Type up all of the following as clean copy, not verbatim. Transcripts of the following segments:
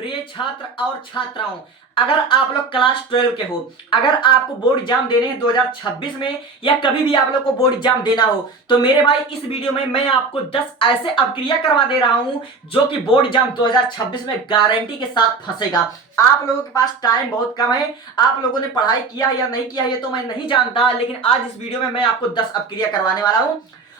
प्रिय छात्र और छात्राओं, अगर आप लोग क्लास 12 के हो, अगर आपको बोर्ड एग्जाम देने हैं 2026 में या कभी भी आप लोग को बोर्ड एग्जाम देना हो, तो मेरे भाई इस वीडियो में मैं आपको 10 ऐसे अपक्रिया करवा दे रहा हूं जो कि बोर्ड एग्जाम 2026 में गारंटी के साथ फंसेगा। आप लोगों के पास टाइम बहुत कम है, आप लोगों ने पढ़ाई किया या नहीं किया ये तो मैं नहीं जानता, लेकिन आज इस वीडियो में मैं आपको 10 अपक्रिया करवाने वाला हूं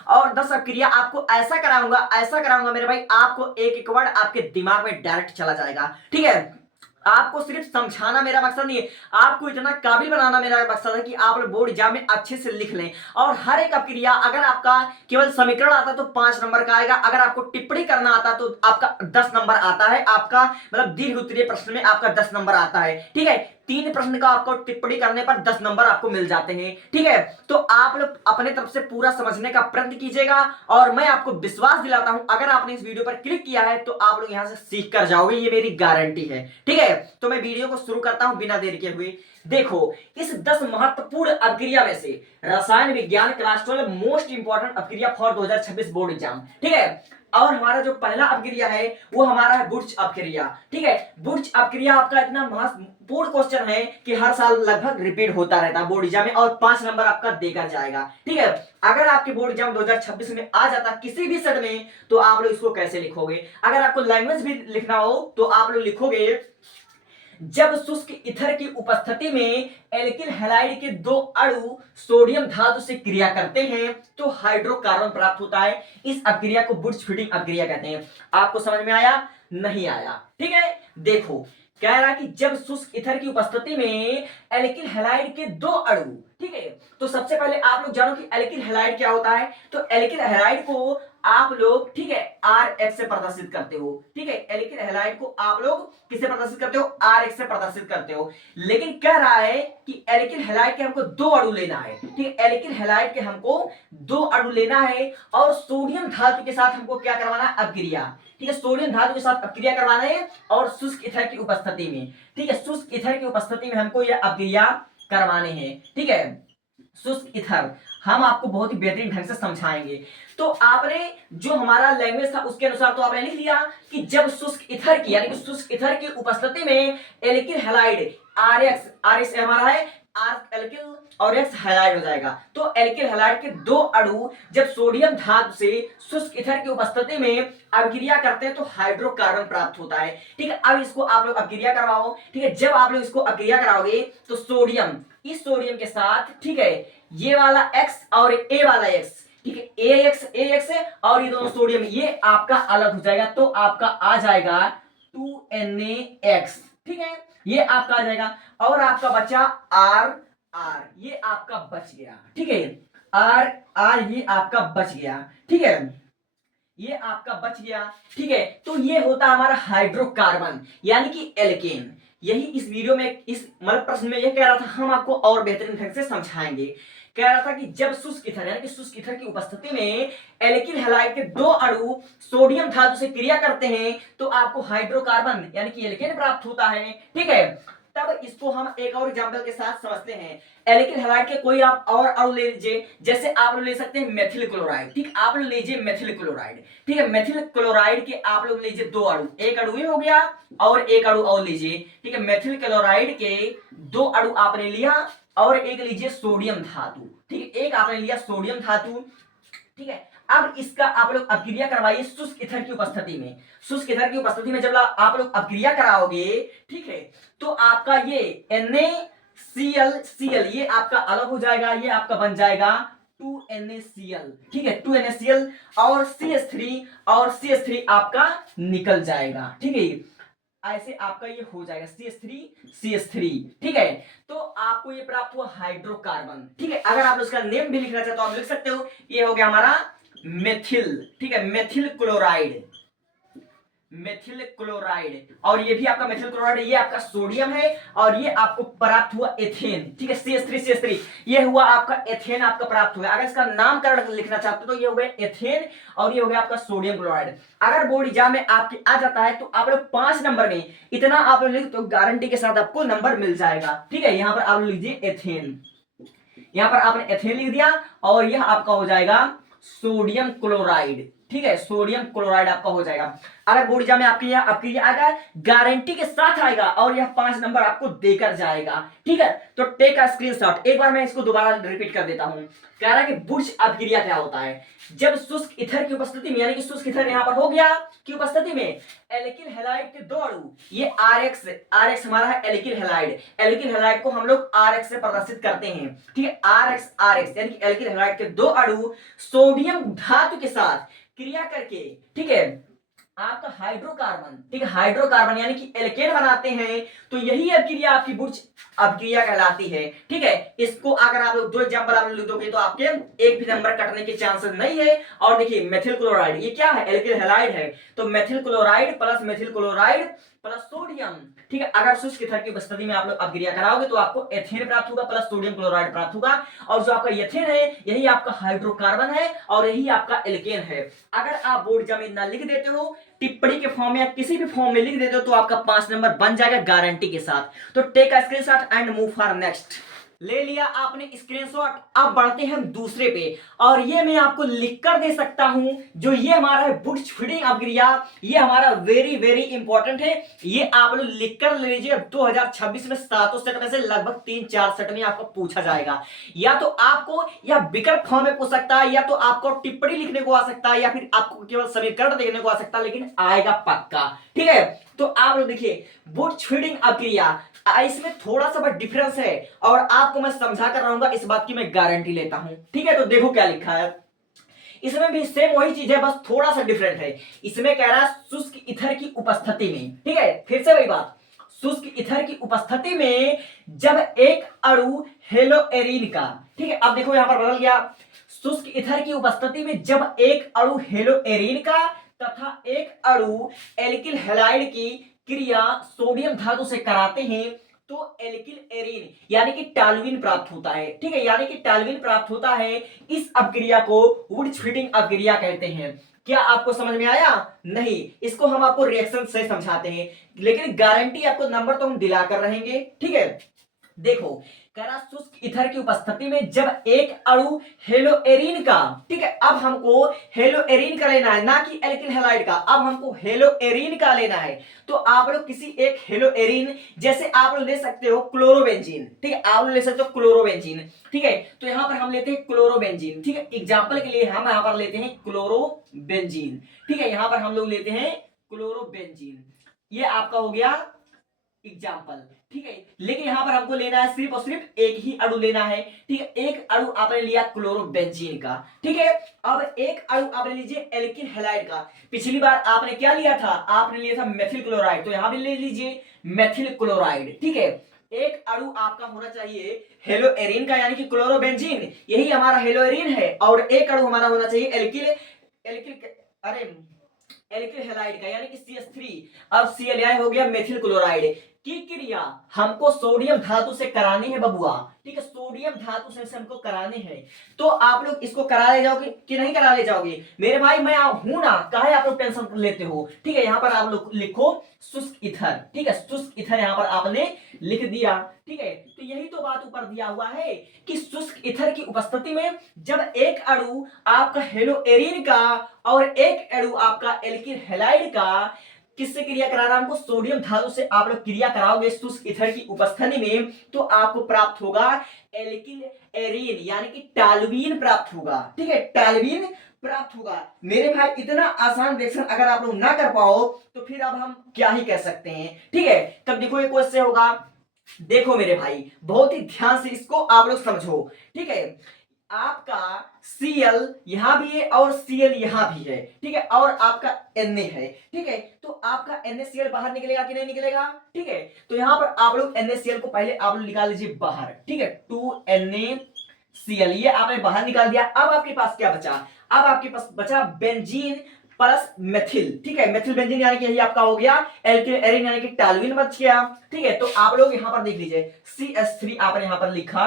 और 10 अपक्रिया आपको ऐसा कराऊंगा मेरे भाई, आपको एक एक वर्ड आपके दिमाग में डायरेक्ट चला जाएगा। ठीक है, आपको सिर्फ समझाना मेरा मकसद नहीं है, आपको इतना काबिल बनाना मेरा मकसद है कि आप लोग बोर्ड एग्जाम में अच्छे से लिख लें। और हर एक अपक्रिया, अगर आपका केवल समीकरण आता तो 5 नंबर का आएगा, अगर आपको टिप्पणी करना आता तो आपका 10 नंबर आता है। आपका मतलब दीर्घ उत्तरीय प्रश्न में आपका 10 नंबर आता है। ठीक है, 3 प्रश्न का आपको टिप्पणी करने पर 10 नंबर आपको मिल जाते हैं। ठीक है, तो आप लोग अपने तरफ से पूरा समझने का प्रयत्न कीजिएगा और मैं आपको विश्वास दिलाता हूं, अगर आपने इस वीडियो पर क्लिक किया है तो आप लोग यहां से सीख कर जाओगे, ये मेरी गारंटी है। ठीक है, तो मैं वीडियो को शुरू करता हूं बिना देर के हुए। देखो, इस 10 महत्वपूर्ण अपक्रिया में से रसायन विज्ञान क्लास 12 मोस्ट इंपॉर्टेंट अपक्रिया फॉर 2026 बोर्ड एग्जाम। ठीक है, और हमारा जो पहला अपक्रिया है वो हमारा है बुर्च अपक्रिया। ठीक है, बुर्च अपक्रिया आपका इतना महत्वपूर्ण क्वेश्चन है कि हर साल लगभग रिपीट होता रहता है बोर्ड एग्जाम में और 5 नंबर आपका देकर जाएगा। ठीक है, अगर आपके बोर्ड एग्जाम 2026 में आ जाता किसी भी सेट में तो आप लोग इसको कैसे लिखोगे? अगर आपको लैंग्वेज भी लिखना हो तो आप लोग लिखोगे, जब शुष्क ईथर की उपस्थिति में एल्किल हैलाइड के 2 अणु सोडियम धातु से क्रिया करते हैं तो हाइड्रोकार्बन प्राप्त होता है। इस अपक्रिया को बुर्च फीडिंग अपक्रिया कहते हैं। आपको समझ में आया? नहीं आया? ठीक है, देखो, कह रहा है कि जब शुष्क ईथर की उपस्थिति में एल्किल हैलाइड के 2 अणु, ठीक है, तो सबसे पहले आप लोग जानो कि एल्किल हैलाइड क्या होता है। तो एल्किल हैलाइड को आप लोग, ठीक है, RX से प्रदर्शित करते हो। ठीक है, एल्किल हैलाइड को आप लोग किससे प्रदर्शित करते हो? RX से प्रदर्शित करते हो। लेकिन कह रहा है कि एल्किल हैलाइड के हमको 2 अणु लेना है। ठीक है, एल्किल हैलाइड के हमको 2 अणु लेना है और सोडियम धातु के साथ हमको क्या करवाना है? अपक्रिया। ठीक है, सोडियम धातु के साथ अपक्रिया करवाना है और शुष्क ईथर की उपस्थिति में। ठीक है, शुष्क ईथर की उपस्थिति में हमको यह अपक्रिया करवाने हैं। ठीक है, शुष्क ईथर हम आपको बहुत ही बेहतरीन ढंग से समझाएंगे। तो आपने जो हमारा लैंग्वेज था उसके अनुसार तो आपने लिख लिया कि जब शुष्क ईथर की, यानी कि शुष्क ईथर की उपस्थिति में एल्किल हैलाइड RX हमारा है R एल्किल और X हैलाइड हो जाएगा। तो एल्किल हैलाइड के 2 अणु जब सोडियम धातु से शुष्क ईथर की उपस्थिति में अपक्रिया करते हैं तो हाइड्रोकार्बन प्राप्त होता है। ठीक है, अब इसको आप लोग अपक्रिया करवाओ। ठीक है, जब आप लोग इसको अपक्रिया कराओगे तो सोडियम, इस सोडियम के साथ, ठीक है, ये वाला X और ए वाला X, ठीक है, AX और ये दोनों सोडियम, ये आपका अलग हो जाएगा तो आपका आ जाएगा 2NaX। ठीक है, ये आपका आ जाएगा और आपका बचा R, ये आपका बच गया। ठीक है, R ये आपका बच गया। ठीक है, ये आपका बच गया। ठीक है, तो ये होता है हमारा हाइड्रोकार्बन यानी कि एल्केन। यही इस वीडियो में, इस मतलब प्रश्न में यह कह रहा था, हम आपको और बेहतरीन ढंग से समझाएंगे। कह रहा था कि जब शुष्क ईथर यानी कि शुष्क ईथर की उपस्थिति में एल्किल हैलाइड के 2 अणु सोडियम धातु से क्रिया करते हैं तो आपको हाइड्रोकार्बन यानी कि एल्केन प्राप्त होता है। ठीक है, तब इसको हम एक और एग्जांपल के साथ समझते हैं। एल्किल हैलाइड के कोई आप और अणु ले लीजिए, जैसे आप लोग ले सकते हैं मेथिल क्लोराइड। ठीक, आप लोग लीजिए मेथिल क्लोराइड। ठीक है, मेथिल क्लोराइड के आप लोग लीजिए 2 अणु, एक अणु ही हो गया और एक अणु और लीजिए। ठीक है, मेथिल क्लोराइड के 2 अणु आपने लिया और एक लीजिए सोडियम धातु। ठीक है, एक आपने लिया सोडियम धातु। ठीक है, अब इसका आप लोग अपक्रिया करवाइए शुष्क ईथर की उपस्थिति में। शुष्क ईथर की उपस्थिति में जब आप लोग अपक्रिया कराओगे, ठीक है, तो आपका ये NaCl ये आपका अलग हो जाएगा, ये आपका बन जाएगा 2NaCl। ठीक है, 2NaCl और CH3 आपका निकल जाएगा। ठीक है, ऐसे आपका ये हो जाएगा CH3। ठीक है, तो आपको ये प्राप्त हुआ हाइड्रोकार्बन। ठीक है, अगर आप उसका नेम भी लिखना चाहते हो आप लिख सकते हो। ये हो गया हमारा मेथिल। ठीक है, मेथिल क्लोराइड और ये भी आपका मेथिल क्लोराइड, ये आपका सोडियम है और ये आपको प्राप्त हुआ एथेन। ठीक है, CH3 ये हुआ आपका एथेन आपका प्राप्त हुआ। अगर इसका नामकरण लिखना चाहते हो तो ये हो गया एथेन और ये हो गया आपका सोडियम क्लोराइड। अगर बोर्ड एग्जाम में आपके आ जाता है तो आप लोग 5 नंबर में इतना आप लोग लिख तो गारंटी के साथ आपको नंबर मिल जाएगा। ठीक है, यहां पर आप लीजिए एथेन, यहां पर आपने एथेन लिख दिया और यह आपका हो जाएगा सोडियम क्लोराइड। ठीक है, सोडियम क्लोराइड आपका हो जाएगा। अगर बोर्ड एग्जाम में आपके लिए आएगा, गारंटी के साथ आएगा और यह 5 नंबर आपको देकर जाएगा। ठीक है, तो टेक का स्क्रीनशॉट। एक बार मैं इसको दोबारा रिपीट कर देता हूं। कह रहा है कि बुर्ज अभिक्रिया क्या होता है, जब शुष्क ईथर की उपस्थिति में, यानी कि शुष्क ईथर यहां पर हो गया की उपस्थिति में एल्किल हैलाइड के 2 अणु, ये आरएक्स हमारा है एल्किल हैलाइड। एल्किल हैलाइड को हम लोग आरएक्स से प्रदर्शित करते हैं। ठीक है, आरएक्स यानी कि एल्किल हैलाइड के 2 अणु सोडियम धातु के साथ क्रिया करके, ठीक है, आपका हाइड्रोकार्बन, ठीक है, हाइड्रोकार्बन यानी कि एल्केन बनाते हैं। तो यही अभिक्रिया आपकी बुर्ज अभिक्रिया कहलाती है। ठीक है, इसको अगर आप लोग 2 एग्जांपल आप लिख दोगे तो आपके एक भी नंबर कटने के चांसेस नहीं है। और देखिए मेथिल क्लोराइड, ये क्या है, एल्किल हैलाइड है, तो methyl chloride plus methyl chloride plus sodium. ठीक है, अगर शुष्क ईथर की उपस्थिति में आप लोग अभिक्रिया कराओगे तो आपको एथेन प्राप्त होगा प्लस सोडियम क्लोराइड प्राप्त होगा। और जो आपका एथेन है यही आपका हाइड्रोकार्बन है और यही आपका एल्केन है। अगर आप बोर्ड एग्जाम में ना लिख देते हो, टिप्पणी के फॉर्म में या किसी भी फॉर्म में लिख देते हो, तो आपका 5 नंबर बन जाएगा गारंटी के साथ। तो take a screenshot and move for next. ले लिया आपने स्क्रीनशॉट, अब बढ़ते हैं हम दूसरे पे। और ये मैं आपको लिख कर दे सकता हूं, जो ये हमारा है बुर्ज फीडिंग अभिक्रिया, ये हमारा वेरी वेरी इंपॉर्टेंट है। ये आप लोग लिख कर ले लीजिए, 2026 में 7 सेट में से लगभग 3-4 सेट में आपको पूछा जाएगा। या तो आपको या विकल्प फॉर्म में पूछ सकता है, या तो आपको टिप्पणी लिखने को आ सकता है, या फिर आपको केवल समीकरण देखने को आ सकता है, लेकिन आएगा पक्का। ठीक है, तो आप लोग देखिए बुर्ज फीडिंग अभिक्रिया, इसमें थोड़ा सा बड़ा डिफरेंस है और आपको मैं समझा कर रहूंगा, इस बात की मैं गारंटी लेता हूं। ठीक है, तो देखो क्या लिखा है, इसमें भी सेम वही चीज है, बस थोड़ा सा डिफरेंट है। इसमें कह रहा है शुष्क ईथर की उपस्थिति में, ठीक है, फिर से वही बात, शुष्क ईथर की उपस्थिति में जब एक अणु हेलोएरीन का, ठीक है, अब देखो यहां पर बदल गया, शुष्क ईथर की उपस्थिति में जब एक अणु हेलोएरीन का तथा एक अणु एल्किल हैलाइड की क्रिया सोडियम धातु से कराते हैं, तो एल्किल एरीन यानी कि टालुइन प्राप्त होता है। ठीक है, यानी कि टालुइन प्राप्त होता है। इस अभिक्रिया को वुड्स फीडिंग अभिक्रिया कहते हैं। क्या आपको समझ में आया? नहीं, इसको हम आपको रिएक्शन से समझाते हैं, लेकिन गारंटी आपको नंबर तो हम दिला कर रहेंगे। ठीक है, देखो करा शुष्क ईथर की उपस्थिति में जब एक अणु हेलोएरीन का, ठीक है, अब हमको हेलोएरीन का लेना है, ना कि एल्किल हैलाइड का, अब हमको हेलोएरीन का लेना है। तो आप लोग किसी एक हेलोएरीन, जैसे आप लोग ले सकते हो क्लोरोबेंजीन, ठीक है, आप लोग ले सकते हो क्लोरोबेंजीन। ठीक है, तो यहां पर हम लेते हैं क्लोरोबेंजीन। ठीक है, एग्जांपल के लिए हम यहां पर लेते हैं क्लोरोबेंजीन। ठीक है, यहां पर हम लोग लेते हैं क्लोरोबेंजीन, ये आपका हो गया एग्जाम्पल। ठीक है, लेकिन यहां पर हमको लेना है सिर्फ और सिर्फ एक ही अणु लेना है। ठीक है, एक अणु आपने लिया क्लोरोबेंजीन का। ठीक है, अब एक अणु आपने लीजिए एल्किल हैलाइड का। पिछली बार आपने क्या लिया था, आपने लिया था मेथिल क्लोराइड, तो यहां भी ले लीजिए मेथिल क्लोराइड। ठीक है, एक अणु आपका होना चाहिए हेलोएरीन का, यानी कि क्लोरोबेंजीन, यही हमारा हेलोएरीन है, और एक अणु हमारा होना चाहिए एल्किल एल्किल हैलाइड का, यानी कि CH3। अब Cl हो गया मेथिल क्लोराइड की क्रिया हमको सोडियम धातु से करानी है बबुआ। ठीक है, सोडियम धातु से हमको कराने हैं, तो आप लोग इसको करा ले जाओगे कि नहीं करा ले जाओगे मेरे भाई? मैं हूं ना, काहे आप लोग टेंशन लेते हो? ठीक है, यहाँ पर आप लोग लिखो शुष्क ईथर। ठीक है, शुष्क ईथर यहाँ पर आपने लिख दिया। ठीक है, तो यही तो बात ऊपर दिया हुआ है कि शुष्क ईथर की उपस्थिति में जब एक अणु आपका हेलोएरीन का और एक अणु आपका एल्किल हैलाइड का, किससे क्रिया करा रहा है हमको? सोडियम धातु से आप लोग क्रिया कराओगे शुष्क ईथर की उपस्थिति में, तो आपको प्राप्त होगा एल्किल एरीन, यानी कि टालुइन प्राप्त होगा। ठीक है, टालुइन प्राप्त होगा। मेरे भाई इतना आसान रिएक्शन अगर आप लोग ना कर पाओ तो फिर अब हम क्या ही कह सकते हैं। ठीक है, तब देखो ये क्वेश्चन होगा, देखो मेरे भाई बहुत ही ध्यान से इसको आप लोग समझो। ठीक है, आपका Cl यहां भी है और Cl यहां भी है। ठीक है, और आपका Na है। ठीक है, तो आपका NaCl बाहर निकलेगा कि नहीं निकलेगा? ठीक है, तो यहां पर आप लोग NaCl को पहले आप लोग निकाल लीजिए बाहर। ठीक है, 2NaCl ये आपने बाहर निकाल दिया। अब आपके पास क्या बचा? अब आपके पास बचा बेंजीन प्लस मेथिल। ठीक है, मेथिल बेंजीन यानी कि यही आपका हो गया एल्किल एरीन, यानी कि टालुइन बच गया। ठीक है, तो आप लोग यहां पर देख लीजिए CH3 आपने यहां पर लिखा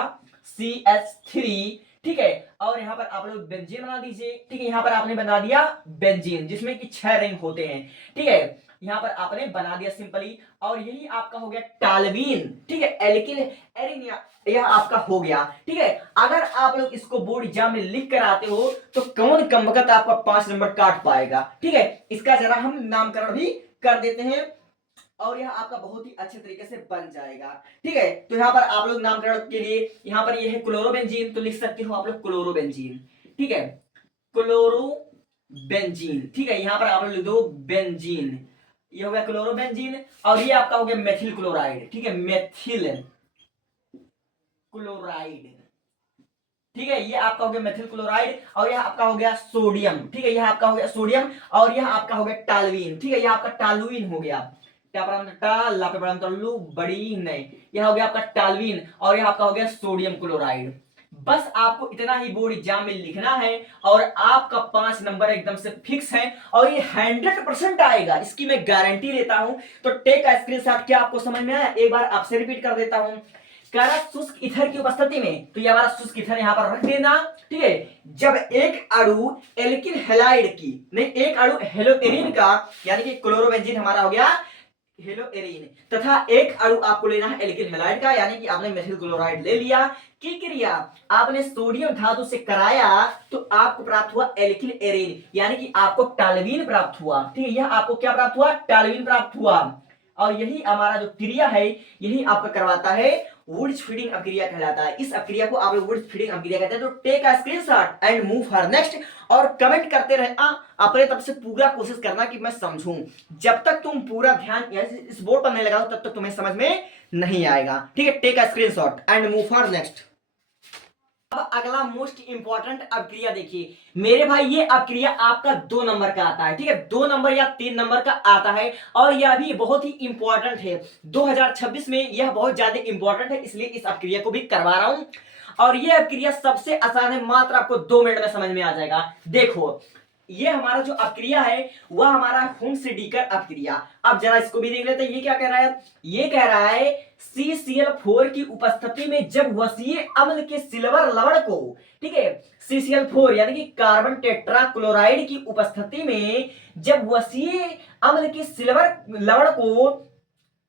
CH3। ठीक है, और यहां पर आप लोग बेंजीन बना दीजिए। ठीक है, यहां पर आपने बना दिया बेंजीन, जिसमें कि 6 रिंग होते हैं। ठीक है, यहाँ पर आपने बना दिया सिंपली। और यही आपका हो गया टालवीन, ठीक है, एल्किल एरिन, यह आपका हो गया। ठीक है, अगर आप लोग इसको बोर्ड एग्जाम में लिख कर आते हो तो कौन कमबख्त आपका 5 नंबर काट पाएगा। ठीक है, इसका जरा हम नामकरण भी कर देते हैं और यह आपका बहुत ही अच्छे तरीके से बन जाएगा। ठीक है, तो यहाँ पर आप लोग नामकरण के लिए यहाँ पर ये है क्लोरोबेंजीन, तो लिख सकते हो आप लोग क्लोरोबेंजीन। ठीक है, क्लोरोबेंजीन। ठीक है, यहाँ पर आप लोग लिख दो बेंजीन, ये हो गया क्लोरोबेंजीन। और ये आपका हो गया मेथिल क्लोराइड। ठीक है, मेथिल क्लोराइड। ठीक है, ये आपका हो गया मेथिल क्लोराइड। और यह आपका हो गया सोडियम। ठीक है, यह आपका हो गया सोडियम। और यह आपका हो गया टालवीन। ठीक है, यह आपका टालुइन हो गया, बड़ी नहीं, यह हो गया आपका टालवीन। और यह आपका हो गया सोडियम क्लोराइड। बस आपको इतना ही बोर्ड एग्जाम में लिखना है और आपका 5 नंबर एकदम से फिक्स है और ये 100% आएगा, इसकी मैं गारंटी लेता हूं। तो टेक का स्क्रीनशॉट। क्या आपको समझ में आया? एक बार आपसे रिपीट कर देता हूं। कह रहा शुष्क ईथर की उपस्थिति में, तो ये हमारा शुष्क ईथर यहां पर रख देना। ठीक है, जब एक अणु एल्किल हैलाइड की, नहीं, एक अणु हेलोएरिन का, यानी कि क्लोरोबेंजीन हमारा हो गया हेलोएरिन, तथा एक अणु आपको लेना है एल्किल हैलाइड का, यानी कि आपने मेथिल क्लोराइड ले लिया। की क्रिया आपने सोडियम धातु से कराया तो आपको प्राप्त हुआ एल्किल एरिन, यानी कि आपको टालवीन प्राप्त हुआ। ठीक है, यह आपको क्या प्राप्त हुआ? टालवीन प्राप्त हुआ। और यही हमारा जो क्रिया है, यही आपका करवाता है वुड्स फीडिंग अभिक्रिया कहलाता है। इस अभिक्रिया को आप लोग वुड्स फीडिंग अभिक्रिया कहते हैं। तो take a screenshot and move for next, और कमेंट करते रहना। अपने तरफ से पूरा कोशिश करना कि मैं समझूं। जब तक तुम पूरा ध्यान इस बोर्ड पर नहीं लगाओ तब तक तुम्हें समझ में नहीं आएगा। ठीक है, take a screenshot and move for next. अब अगला मोस्ट इंपॉर्टेंट अभिक्रिया देखिए मेरे भाई, ये अभिक्रिया आपका 2 नंबर का आता है। ठीक है, 2 नंबर या 3 नंबर का आता है और यह भी बहुत ही इंपॉर्टेंट है। 2026 में यह बहुत ज्यादा इंपॉर्टेंट है, इसलिए इस अभिक्रिया को भी करवा रहा हूं। और यह अभिक्रिया सबसे आसान है, मात्र आपको 2 मिनट में समझ में आ जाएगा। देखो, ये हमारा जो अभिक्रिया है वह हमारा हुंस-डीकर अभिक्रिया। अब जरा इसको भी देख लेते हैं। ये क्या कह रहा है? ये कह रहा है CCl4 की उपस्थिति में जब वसीय अम्ल के सिल्वर लवण को, ठीक है, CCl4 यानी कि कार्बन टेट्रा क्लोराइड की उपस्थिति में जब वसीय अम्ल के सिल्वर लवण को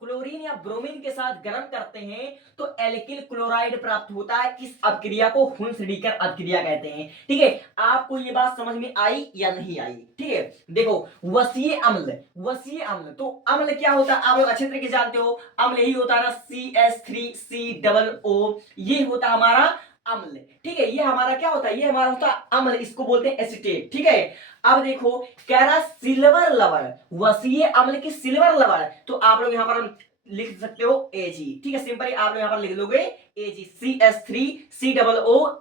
क्लोरीन या ब्रोमीन के साथ गर्म करते हैं तो एल्किल क्लोराइड प्राप्त होता है। इस अभिक्रिया को हुंस-डीकर अभिक्रिया कहते हैं। ठीक है, आपको ये बात समझ में आई या नहीं आई? ठीक है, देखो, वसीय अम्ल, वसीय अम्ल, तो अम्ल क्या होता है आप लोग अच्छे तरीके से जानते हो। अम्ल यही होता है ना, CH3COO, ये होता है हमारा अम्ल। ठीक है, ये हमारा क्या होता है? ये हमारा होता है अम्ल, इसको बोलते हैं एसीटेट। ठीक है, अब देखो, कह रहा सिल्वर लवण, वसीय अम्ल की सिल्वर लवण, तो आप लोग यहां पर लिख सकते हो Ag। ठीक है, सिंपली आप लोग यहां पर लिख लोगे Ag, CH3COO,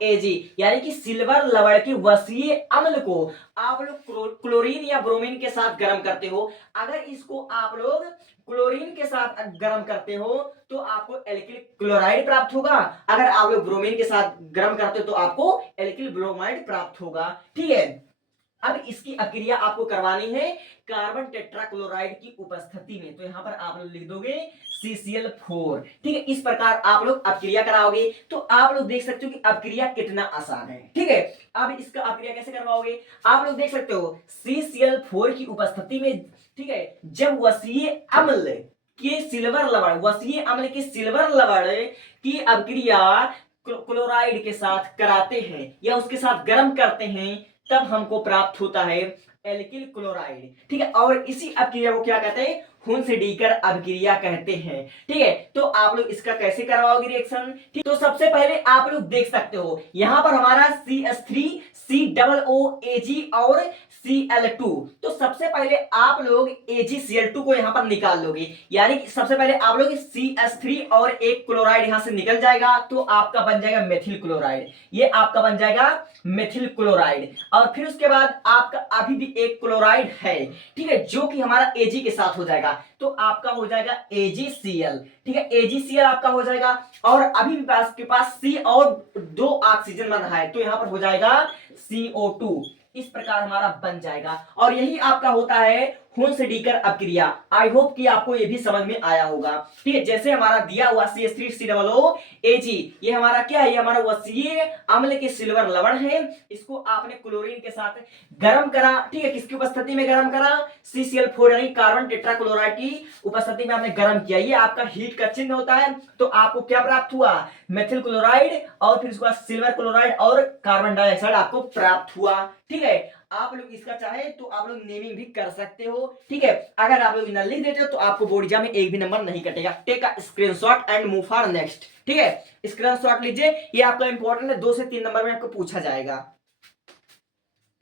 यानी कि सिल्वर लवण के वसीय अम्ल को आप लोग क्लोरीन या ब्रोमीन के साथ गर्म करते हो। अगर इसको आप लोग क्लोरीन के साथ गर्म करते हो तो आपको एल्किल क्लोराइड प्राप्त होगा। अगर आप लोग ब्रोमीन के साथ गर्म करते हो तो आपको एल्किल ब्रोमाइड प्राप्त होगा। ठीक है, अब इसकी अभिक्रिया आपको करवानी है कार्बन टेट्राक्लोराइड की उपस्थिति में, तो यहां पर आप लोग लिख दोगे CCl4। ठीक है, इस प्रकार आप लोग अभिक्रिया कराओगे तो आप लोग देख सकते हो कि अभिक्रिया कितना आसान है। ठीक है, अब इसका अभिक्रिया कैसे करवाओगे आप लोग देख सकते हो। CCl4 की उपस्थिति में, ठीक है, जब वसीय अम्ल के सिल्वर लवण, वसीय अम्ल के सिल्वर लवण की अभिक्रिया क्लोराइड के साथ कराते हैं या उसके साथ गर्म करते हैं तब हमको प्राप्त होता है एल्किल क्लोराइड। ठीक है, और इसी अभिक्रिया को क्या कहते हैं? हुंस-डीकर अभिक्रिया कहते हैं। ठीक है, तो आप लोग इसका कैसे करवाओगे रिएक्शन? ठीक, तो सबसे पहले आप लोग देख सकते हो यहां पर हमारा CH3COOAg और Cl2, तो सबसे पहले आप लोग AgCl2 को यहां पर निकाल लोगे, यानी कि सबसे पहले आप लोग CH3 और एक क्लोराइड यहां से निकल जाएगा तो आपका बन जाएगा मेथिल क्लोराइड। ये आपका बन जाएगा मेथिल क्लोराइड। और फिर उसके बाद आपका अभी भी एक क्लोराइड है, ठीक है, जो कि हमारा Ag के साथ हो जाएगा, तो आपका हो जाएगा AgCl। ठीक है, AgCl आपका हो जाएगा। और अभी भी के पास C और 2 ऑक्सीजन बन रहा है तो यहां पर हो जाएगा CO2। इस प्रकार हमारा बन जाएगा और यही आपका होता है हुन से डीकर अपक्रिया। आई होप कि आपको ये भी समझ में आया होगा। ठीक है, जैसे हमारा दिया हुआ CH3COO ये हमारा क्या है, ये हमारा वसीय अम्ल के सिल्वर लवण है। इसको आपने क्लोरीन के साथ गर्म करा। ठीक है, किसकी उपस्थिति में गर्म करा, CCl4 यानी कार्बन टेट्राक्लोराइड की उपस्थिति में आपने गर्म किया। ये आपका हीट का चिन्ह होता है। तो आपको क्या प्राप्त हुआ, मेथिल क्लोराइड और फिर उसके बाद सिल्वर क्लोराइड और कार्बन डाइऑक्साइड आपको प्राप्त हुआ। ठीक है, आप लोग इसका चाहे तो आप लोग नेमिंग भी कर सकते हो। ठीक है, अगर आप लोग इतना लिख देते हो तो आपको बोर्ड एग्जाम में एक भी नंबर नहीं कटेगा। Take a screenshot and move for next. ठीक है, स्क्रीनशॉट लीजिए, ये आपका इंपॉर्टेंट है, 2 से 3 नंबर में आपको पूछा जाएगा।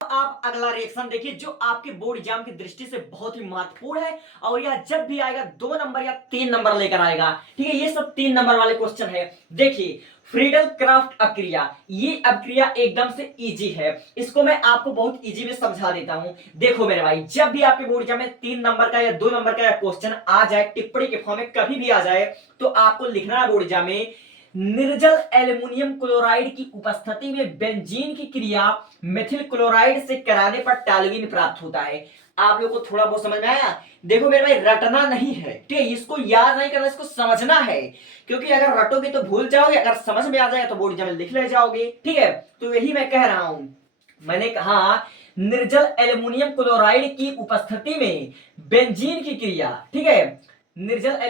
आप अगला रिएक्शन देखिए जो आपके बोर्ड एग्जाम की दृष्टि से बहुत ही महत्वपूर्ण है और यह जब भी आएगा 2 नंबर या 3 नंबर लेकर आएगा। ठीक है, ये सब 3 नंबर वाले क्वेश्चन है। देखिए, फ्रीडल क्राफ्ट अक्रिया, ये अक्रिया एकदम से इजी है। इसको मैं आपको बहुत इजी में समझा देता हूं। देखो मेरे भाई, जब भी आपके बोर्ड एग्जाम में 3 नंबर का या 2 नंबर का क्वेश्चन आ जाए, टिप्पणी के फॉर्म में कभी भी आ जाए, तो आपको लिखना है बोर्ड एग्जाम में, निर्जल एल्युमिनियम क्लोराइड की उपस्थिति में बेंजीन की क्रिया मेथिल क्लोराइड से कराने पर टॉल्यूइन प्राप्त होता है। आप लोगों को थोड़ा बहुत समझ में आया। देखो मेरे भाई, रटना नहीं है, ठीक है, इसको याद नहीं करना, इसको समझना है। क्योंकि अगर रटोगे तो भूल जाओगे, अगर समझ में आ जाए तो बोर्ड एग्जाम में लिख ले जाओगे। ठीक है, तो यही मैं कह रहा हूं। मैंने कहा निर्जल एल्युमिनियम क्लोराइड की उपस्थिति में बेंजीन की क्रिया, ठीक है, निर्जल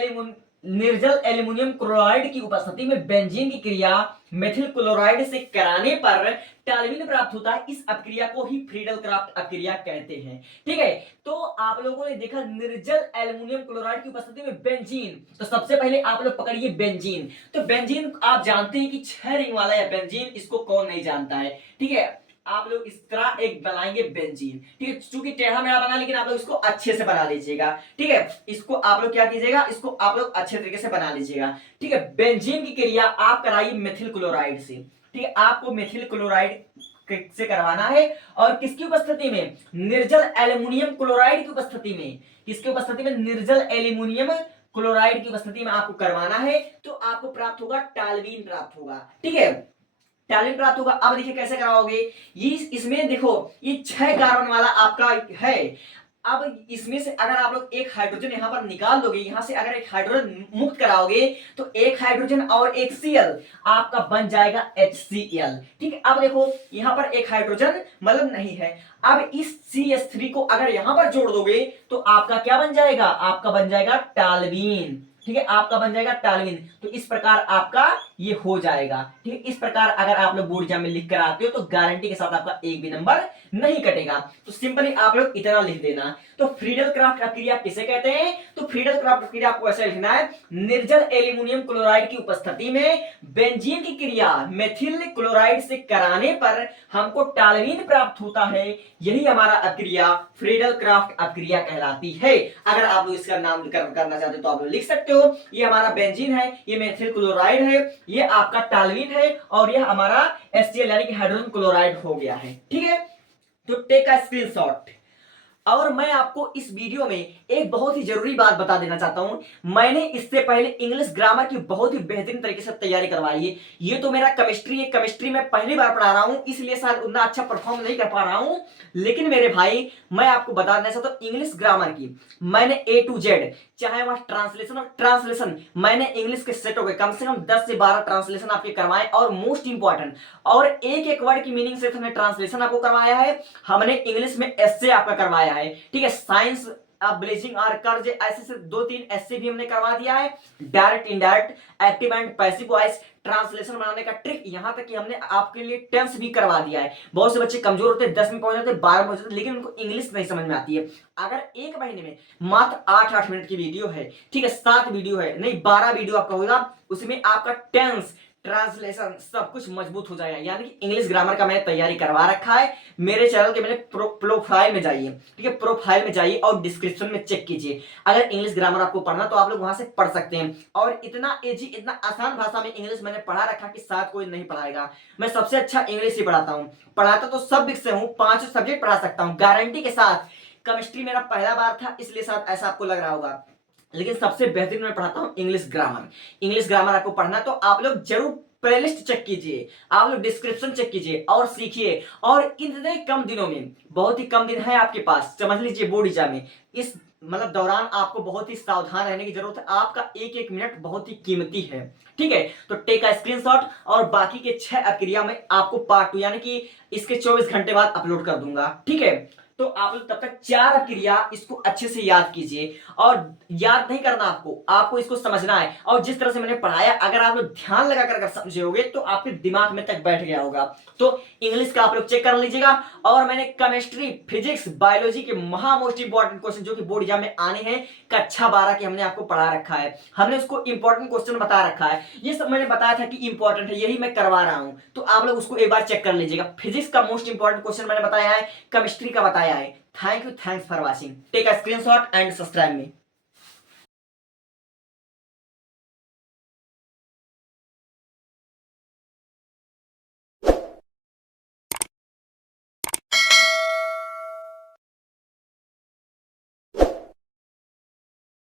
एल्युमिनियम क्लोराइड की उपस्थिति में बेंजीन की क्रिया मेथिल क्लोराइड से कराने पर टॉल्यूइन प्राप्त होता है। इस अपक्रिया को ही फ्रीडल क्राफ्ट अपक्रिया कहते हैं। ठीक है, तो आप लोगों ने देखा निर्जल एल्युमिनियम क्लोराइड की उपस्थिति में बेंजीन, तो सबसे पहले आप लोग पकड़िए बेंजीन। तो बेंजीन आप जानते हैं कि 6 रिंग वाला है बेंजीन, इसको कौन नहीं जानता है। ठीक है, आप लोग इस तरह एक बनाएंगे बेंजीन। ठीक है, चूंकि टेढ़ा मेढ़ा बना, लेकिन आप लोग इसको अच्छे से बना लीजिएगा। ठीक है, इसको आप लोग क्या कीजिएगा, इसको आप लोग अच्छे तरीके से बना लीजिएगा। ठीक है, बेंजीन की क्रिया आप कराइए मेथिल क्लोराइड से। ठीक है, आपको मेथिल क्लोराइड से करवाना है और किसकी उपस्थिति में, निर्जल एल्युमिनियम क्लोराइड की उपस्थिति में। किसकी उपस्थिति में, निर्जल एल्युमिनियम क्लोराइड की उपस्थिति में आपको करवाना है। तो आपको प्राप्त होगा टॉल्यूइन प्राप्त होगा। ठीक है, टॉल्यूइन प्राप्त होगा। अब देखिए कैसे कराओगे, ये इसमें देखो ये 6 कार्बन वाला आपका है। अब इसमें से अगर आप लोग एक हाइड्रोजन यहां पर निकाल दोगे, यहां से अगर एक हाइड्रोजन मुक्त कराओगे तो एक हाइड्रोजन और एक Cl आपका बन जाएगा HCl। ठीक है, अब देखो यहां पर एक हाइड्रोजन मतलब नहीं है। अब इस CH3 को अगर यहां पर जोड़ दोगे तो आपका क्या बन जाएगा, आपका बन जाएगा टॉल्यूइन। ठीक है, आपका बन जाएगा टॉल्यूइन। तो इस प्रकार आपका ये हो जाएगा। ठीक है, इस प्रकार अगर आप लोग बोर्ड एग्जाम में लिख कर आते हो तो गारंटी के साथ आपका एक भी नंबर नहीं कटेगा। तो सिंपली आप लोग इतना लिख देना। तो फ्रीडल क्राफ्ट अपक्रिया किसे कहते हैं, तो फ्रीडल क्राफ्ट अपक्रिया आपको ऐसा लिखना है, निर्जल एल्युमिनियम क्लोराइड की उपस्थिति में बेंजीन की क्रिया मेथिल क्लोराइड से कराने पर हमको टॉल्यूइन प्राप्त होता है। यही हमारा अपक्रिया फ्रीडल क्राफ्ट अपक्रिया कहलाती है। अगर आप लोग इसका नाम करना चाहते हो तो आप लोग लिख सकते हो, ये हमारा बेंजीन है, ये मेथिल क्लोराइड है, ये आपका टॉल्यूइन है और यह हमारा HCl यानी कि हाइड्रोजन क्लोराइड हो गया है। ठीक है, तो टेक अ स्क्रीनशॉट। और मैं आपको इस वीडियो में एक बहुत ही जरूरी बात बता देना चाहता हूं। मैंने इससे पहले इंग्लिश ग्रामर की बहुत ही बेहतरीन तरीके से तैयारी करवाई है। ये तो मेरा केमिस्ट्री है, केमिस्ट्री में पहली बार पढ़ा रहा हूं, इसलिए शायद उतना अच्छा परफॉर्म नहीं कर पा रहा हूं। लेकिन मेरे भाई मैं आपको बता देना चाहता हूं, इंग्लिश ग्रामर की मैंने A to Z, चाहे वह ट्रांसलेशन और ट्रांसलेशन, मैंने इंग्लिश के सेट हो गए कम से कम 10 से 12 ट्रांसलेशन आपके करवाए। और मोस्ट इंपॉर्टेंट, और एक एक वर्ड की मीनिंग से हमने ट्रांसलेशन आपको करवाया है। हमने इंग्लिश में एस्से आपका करवाया है। ठीक है, साइंस ब्लीचिंग और कर्ज, ऐसे से 2-3 एस्से भी हमने करवा दिया है। Direct, indirect, active and passive voice translation बनाने का ट्रिक, यहां तक कि हमने आपके लिए टेंस भी करवा दिया है। बहुत से बच्चे कमजोर होते हैं, 10 में पहुंच जाते हैं, 12 में पहुंच जाते हैं, लेकिन उनको इंग्लिश नहीं समझ में आती है। अगर एक महीने में मात्र 8-8 मिनट की वीडियो है, ठीक है, 7 वीडियो है, नहीं 12 वीडियो आपका होगा, उसमें आपका टेंस, ट्रांसलेशन सब कुछ मजबूत हो जाएगा। यानी कि इंग्लिश ग्रामर का मैंने तैयारी करवा रखा है। मेरे चैनल के मेरे प्रोफाइल में जाइए। ठीक है, प्रोफाइल में जाइए और डिस्क्रिप्शन में चेक कीजिए। अगर इंग्लिश ग्रामर आपको पढ़ना तो आप लोग वहां से पढ़ सकते हैं। और इतना इजी, इतना आसान भाषा में इंग्लिश मैंने पढ़ा रखा कि शायद कोई नहीं पढ़ाएगा। मैं सबसे अच्छा इंग्लिश ही पढ़ाता हूँ। पढ़ाता तो सब विषय हूँ, 5 सब्जेक्ट पढ़ा सकता हूँ गारंटी के साथ। केमिस्ट्री मेरा पहला बार था, इसलिए शायद ऐसा आपको लग रहा होगा, लेकिन सबसे बेहतरीन मैं पढ़ाता हूँ इंग्लिश ग्रामर। इंग्लिश ग्रामर आपको पढ़ना तो आप लोग जरूर प्लेलिस्ट चेक कीजिए, आप लोग डिस्क्रिप्शन चेक कीजिए और सीखिए। और इतने कम दिनों में, बहुत ही कम दिन है आपके पास, समझ लीजिए बोर्ड एग्जाम में, इस दौरान आपको बहुत ही सावधान रहने की जरूरत है। आपका एक एक मिनट बहुत ही कीमती है, ठीक है। तो टेक का स्क्रीनशॉट, और बाकी के 6 अक्रिया में आपको पार्ट 2 यानी कि इसके 24 घंटे बाद अपलोड कर दूंगा, ठीक है। तो आप लोग तब तक 4 क्रिया इसको अच्छे से याद कीजिए, और याद नहीं करना, आपको इसको समझना है। और जिस तरह से मैंने पढ़ाया, अगर आप लोग ध्यान लगाकर अगर समझे होगे तो आपके दिमाग में तक बैठ गया होगा। तो इंग्लिश का आप लोग चेक कर लीजिएगा, और मैंने केमिस्ट्री, फिजिक्स, बायोलॉजी के मोस्ट इंपॉर्टेंट क्वेश्चन जो कि बोर्ड एग्जाम में आने हैं, कक्षा 12 के हमने आपको पढ़ा रखा है, हमने उसको इंपॉर्टेंट क्वेश्चन बता रखा है। ये सब मैंने बताया था कि इंपॉर्टेंट है, यही मैं करवा रहा हूं, तो आप लोग उसको एक बार चेक कर लीजिएगा। फिजिक्स का मोस्ट इंपॉर्टेंट क्वेश्चन मैंने बताया है, केमिस्ट्री का बताया है। Thank you, thanks for watching. Take a screenshot and subscribe me.